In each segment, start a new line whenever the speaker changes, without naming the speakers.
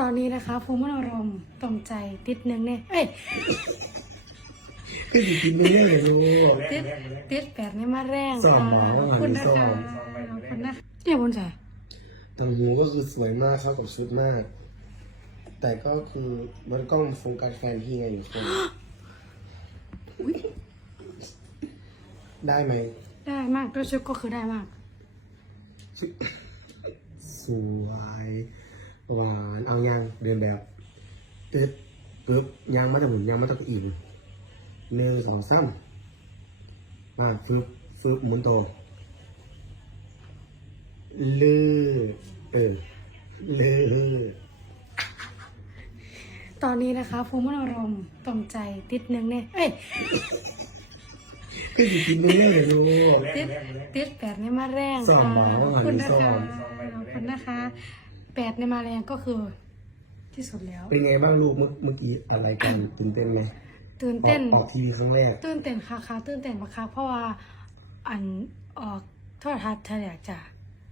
ตอนนี้นะคะภูมิอารมณ์ตรงใจติดหนึ่งเนี่ยเอ้ย
ก็สิกินไม่ได้เลยลูก
ติดติดแปดนี่มาแรง
สอบหมอ
ขอบคุณนะคะ
สอบ
ขอบคุณนะคะเดี๋ยวบนใจ
ต่างหูก็คือสวยมากเข้ากับชุดมาก แต่ก็คือมันกล้องโฟกัสแฟนพี่ไงอยู่คนได้ไหม
ได้มากด้วยชุดก็คือได้มาก
สวย หวานเอายังเดินแบบตึ๊ดปึ๊บยางมาตะหมุนยางมาตะกุอิ่มหนึ่งสองสามมาฟึบฟึบหมุนโตลือเออลือ
ตอนนี้นะคะภูมิอารมณ์ตรงใจติดหนึ่งเนี่ยเอ้ย
ก็สิกินไม่ได้เลยลูก
ติดติดแปดนี่มาแรง
สอบหมอ
ขอบคุณนะ
สอ
คะ
บ
ขอบคุณนะคะ แปดนี่มาแรงก็คือที่สุดแล้ว
เป็นไงบ้างลูกเมื่อเมื่อกี้อะไรกันตื่นเต้นไหม
ตื่น
ออ
เต้
ก
น
ออกทีวีครั้งแรก
ตื่นเต้นค่ะค่ะตื่นเต้นมากค่ะเพราะว่าอันออกโทรทัศน์เธออยากจะ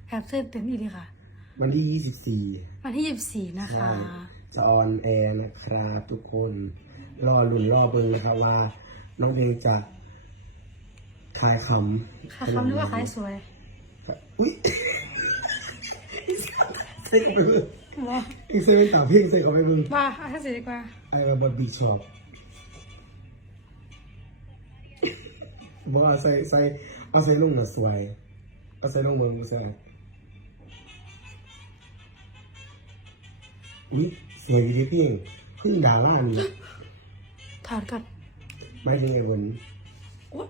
แอบตื่นเต้นอีกเลยค่ะ
วันที่
วันที่ยี่สิบสี่นะ
24
คะ
ใช่จะออนแอร์นะครับทุกคนรอลุ่นรอเบิ่งนะครับว่า น้องเพลงจะคลายคำ
ค่ะคำนี้ว่าขายสวย
อุ้ย ใส่เข้าไปมึง
ว่า
อีกเซเว่นต่างเพ่งใส่เข้าไปมึง
ว่าเอาแค่สิดีกว่า
ไอ้บอลบิ๊กช็อปบอกว่าใส่ใส่เอาใส่ลงน่ะสวยเอาใส่ลงเมืองกูใส่อุ้ยสวยดีพี่เพิ่งด่าล่านี่
ถอดก่อน
ไม่ถึงไอ้คน
อุ๊ย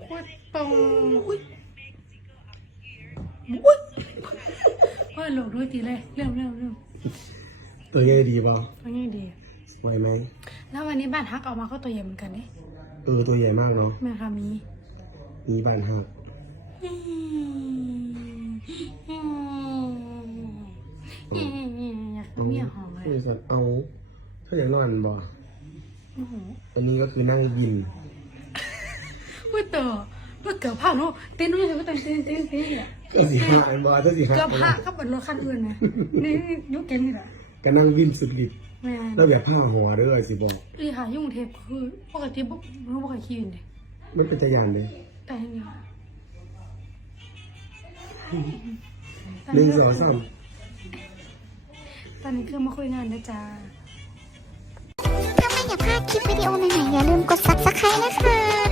โคตรตรงอุ้ยอุ้ย เพื่อนโหลดด้วยตีเลยเร็วเร็วเร็ว
ตัวใหญ่ดีเปล่า
เอาง่ายดี
สวยไหม
แล้ววันนี้บ้านฮักออกมาก็ตัวใหญ่เหมือนกันนี่
เออตัวใหญ่มากเนาะ
แม่ค่ะมี
มีบ้านหัก
อยากเมียหอมเลย
เออสัตว์เอาถ้าอยางนอนบ่
อั
นนี้ก็คือนั่งบิน
พูดต่อ เกือบผ่านโอ้เต้นนู้นเห็นว่าเต้นเต้นเต้นเต้นอะ
ก็สิหาอันบ่ถ้าสิหา
เกือบผ่านก็เป็นรถคันอื่นนะนี่ยุคเกมนี่แหละ
ก็นั่งบินสุดฤทธิ์
แม่
แล้วแบบผ้าหัวเด้อสิบอก
อีหายุ่งเทปคือปกติบุ๊กรู้ปกติขี้อยู่เนี่ย
มันเป็นจักรยานเลย
แต่อันนี่
หนึ่งสองสาม
ตอนนี้คือมาคุยงานนะจ๊ะ
ถ้าไม่อยากพลาดคลิปวิดีโอใหม่ๆอย่าลืมกด subscribe นะคะ